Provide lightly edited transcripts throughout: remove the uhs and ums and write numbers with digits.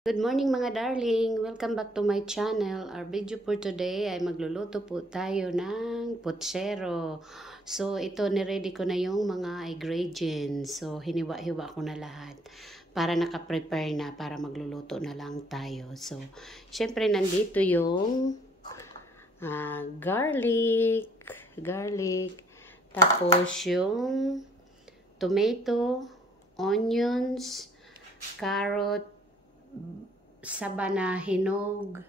Good morning mga darling! Welcome back to my channel. Our video for today ay magluluto po tayo ng putsero. So ito niready ko na yung mga ingredients. So hiniwa-hiwa ko na lahat para naka-prepare na para magluluto na lang tayo. So syempre nandito yung garlic, tapos yung tomato, onions, carrot, sabana hinog,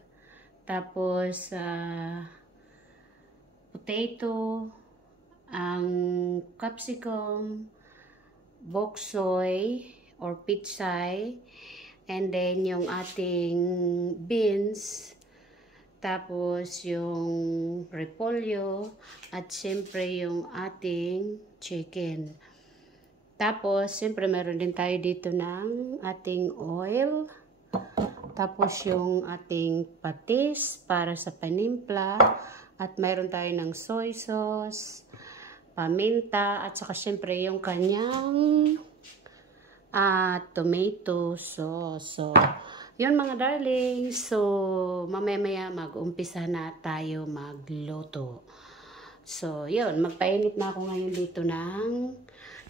tapos potato, ang capsicum, bok choy or pitsay, and then yung ating beans, tapos yung repolyo, at siyempre yung ating chicken. Tapos siyempre meron din tayo dito ng ating oil. Tapos yung ating patis para sa panimpla. At mayroon tayo ng soy sauce, paminta, at saka syempre yung kanyang tomato sauce. So, yun mga darling. So, mamaya mag-umpisa na tayo magluto. So, yun. Magpainit na ako ngayon dito ng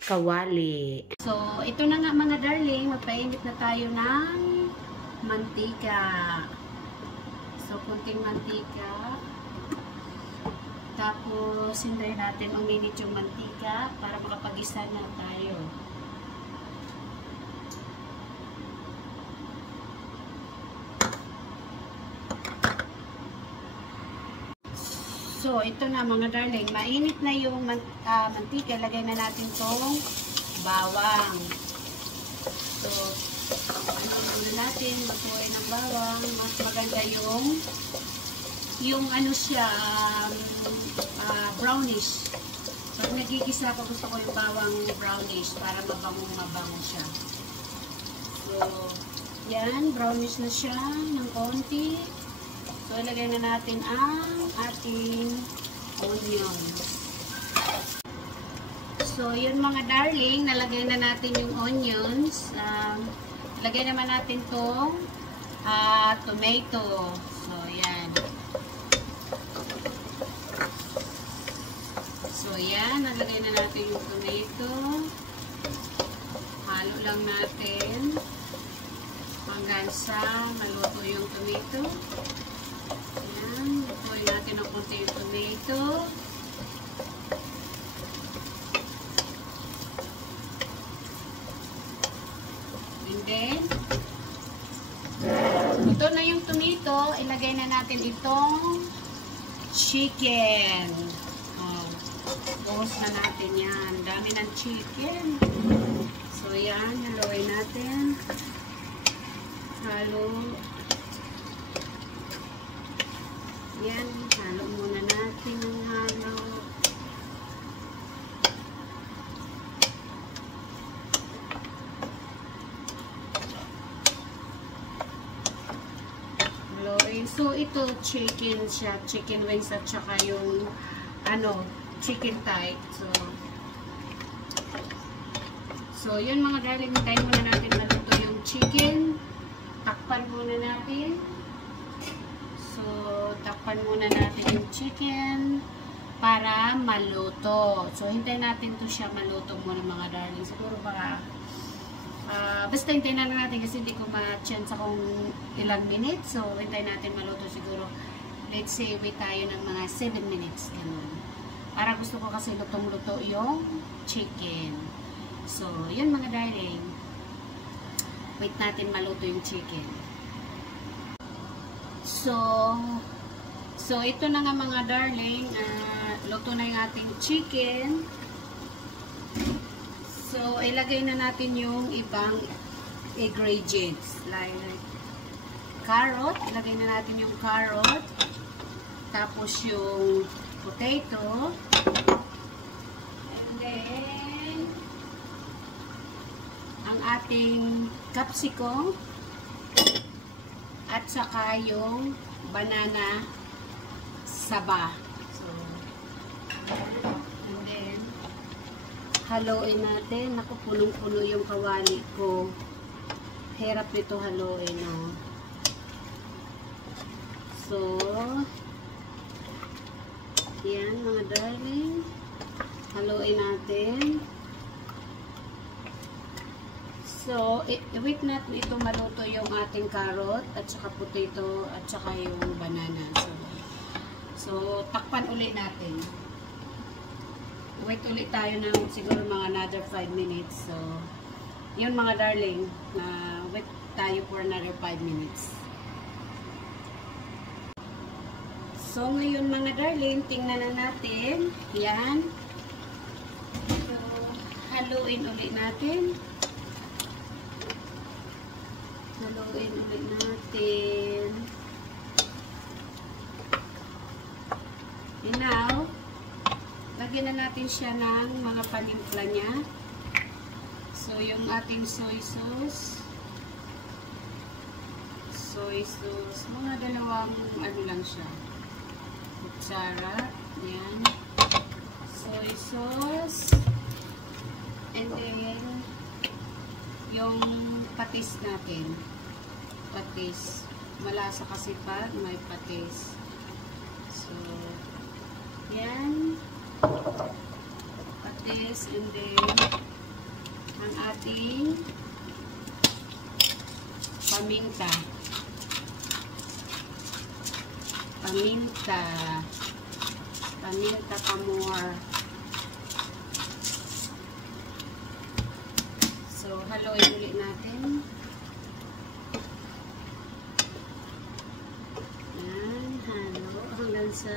kawali. So, ito na nga mga darling. Magpainit na tayo ng mantika. So, kunting mantika. Tapos, hintayin natin uminit yung mantika para makapag-isa na tayo. So, ito na mga darling. Mainit na yung mantika. Lagay na natin tong bawang. So, ano natin, magkuhay ng bawang. Mas maganda yung ano siya, brownish. Pag nagigisa ko, gusto ko yung bawang brownish para mabango siya. So, yan, brownish na siya ng konti. So, ilagay na natin ang ating onions. So, yun mga darling, nalagay na natin yung onions. Ilagay naman natin tong tomato. So, yan. So, yan. Nalagay na natin yung tomato. Halo lang natin hanggang sa maluto yung tomato. Ayan, lutuin natin ng konti yung tomato. And then, luto na yung tomato, ilagay na natin itong chicken. Buhos na natin yan. Dami ng chicken. So, yan, haluin natin. Halo. Yan, halo muna natin ng halo. Haloin. So, ito chicken siya. Chicken wings at saka yung chicken thigh. So, yun mga darling. Hintayin muna natin maluto yung chicken. Takpan muna natin. So, takpan muna natin yung chicken para maluto. So, hintayin natin to siya maluto muna mga darling. Siguro baka basta hintayin na natin kasi hindi ko ma-chance kung ilang minutes. So, hintayin natin maluto siguro. Let's say, wait tayo ng mga 7 minutes. Ganun. Para gusto ko kasi lutong-luto yung chicken. So, yun mga darling. Wait natin maluto yung chicken. So ito na nga mga darling, luto na yung ating chicken. So, ilagay na natin yung ibang ingredients. Like carrot, ilagay na natin yung carrot. Tapos yung potato. And then, ang ating capsicum. At saka yung banana saba. So, and then, haluin natin. Naku, punong-puno yung kawali ko. hirap nito haluin, no? So, yan mga darling. Haluin natin. So, i-wait natin ito maluto yung ating carrot at saka potato at saka yung banana. So takpan ulit natin. Wait ulit tayo ng siguro mga another 5 minutes. So, yun mga darling, na wait tayo for another 5 minutes. So, ngayon mga darling, tingnan na natin. Yan. So, haluin ulit natin. Haluin ulit natin. And now, lagyan na natin siya ng mga panimpla niya. So, yung ating soy sauce. Soy sauce. Mga dalawang ano lang siya. Kutsara. Yan. Soy sauce. And then, yung patis natin. Patis. Malasa kasi pa, may patis. So, yan. Patis. And then, ang ating paminta. Paminta. Paminta pa more. So, haluin ulit natin. Yan, halo. Hanggang sa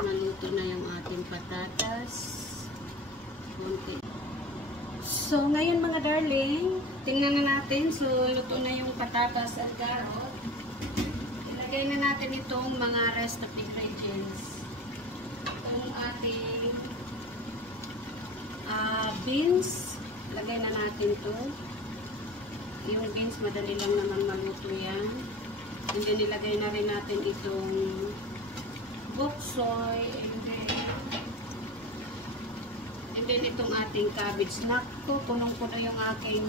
maluto na yung ating patatas. Kunti. So, ngayon mga darling, tingnan na natin. So, luto na yung patatas at carrot. Ilagay na natin itong mga rest of ingredients. Itong ating beans. Lagay na natin to. Yung beans, madali lang naman maluto yan. And then, ilagay na rin natin itong bok choy. And then, itong ating cabbage. Nakto, punong-puno yung aking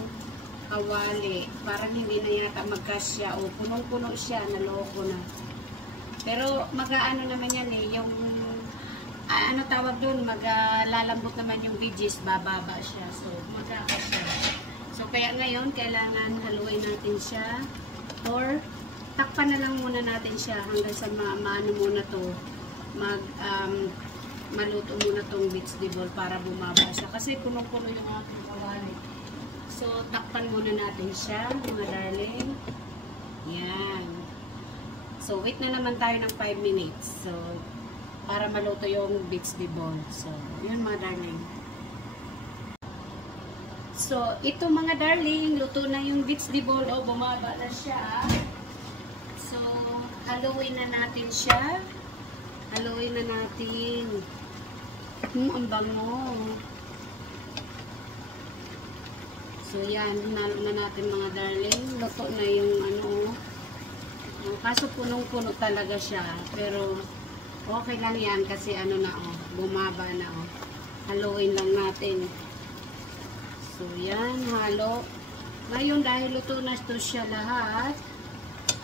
kawali. Parang hindi na yata magkasya. O, punong-puno siya. Naloko na. Pero, mag-ano naman yan eh. Yung ano tawag doon, maglalambot naman yung veggies, bababa siya. So, magkakasya. So, kaya ngayon, kailangan haluin natin siya. Or, takpan na lang muna natin siya hanggang sa maano muna to. Maluto muna tong vegetable para bumaba siya. Kasi punong-puno yung ating kawali. So, takpan muna natin siya, mga darling. Yan. So, wait na naman tayo ng 5 minutes. So, para maluto yung vegetable. So, yun mga darling. So, ito mga darling, luto na yung vegetable. O, bumaba na siya. So, haluin na natin siya. Haluin na natin. Ang bango. So, yan. Hinalo na natin mga darling. Luto na yung ano. Kaso punong-puno talaga siya. Pero, okay lang yan kasi ano na bumaba na haluin lang natin. So yan, halo. Ngayon dahil luto na ito siya lahat,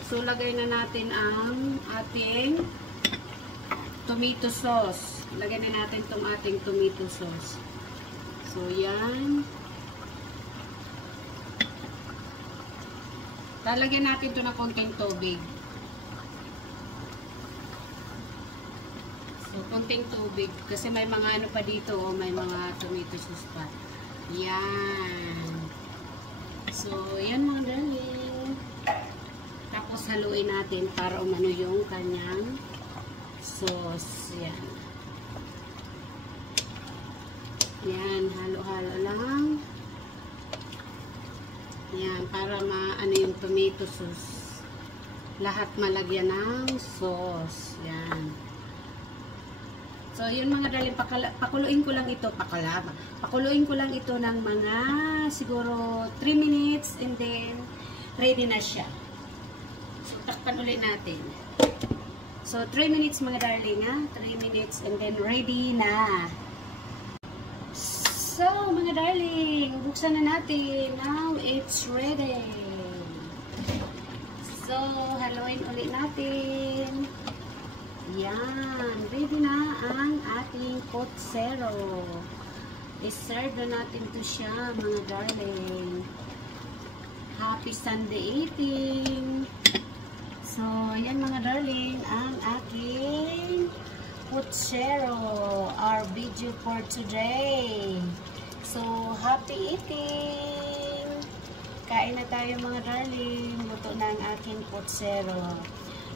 so lagay na natin ang ating tomato sauce. Lagay na natin itong ating tomato sauce. So yan. Lalagyan natin ito ng konting tubig. So, konting tubig. Kasi may mga ano pa dito, may mga tomato sauce pa. Yan. So, yan mga darling. Tapos, haluin natin para umano yung kanyang sauce. Yan. Yan. Halo-halo lang. Yan. Para maano yung tomato sauce. Lahat malagyan ng sauce. Yan. So, yun mga darling, pakuluin ko lang ito, pakuluin ko lang ito ng mga siguro 3 minutes and then ready na siya. So, takpan ulit natin. So, 3 minutes mga darling, ha? 3 minutes and then ready na. So, So, mga darling, buksan na natin. Now, it's ready. So, haluin ulit natin. Yan. Ready na ang ating potsero. I-serve na natin to siya, mga darling. Happy Sunday eating! So, yan mga darling, ang aking potsero, our video for today. So, happy eating! Kain na tayo mga darling. Luto na ang aking potsero.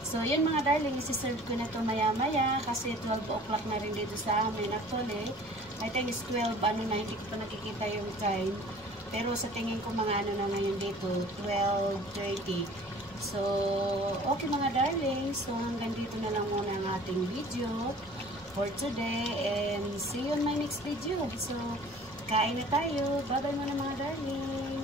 So, yan mga darling, isi-serve ko na ito maya-maya kasi 12 o'clock na rin dito sa amin. Actually, I think it's 12, hindi ko pa nakikita yung time. Pero sa tingin ko mga na ngayon dito, 12:30. So, okay mga darling. So, hanggang dito na lang muna ang ating video for today. And see you on my next video. So, kain na tayo. Bye-bye muna mga darling.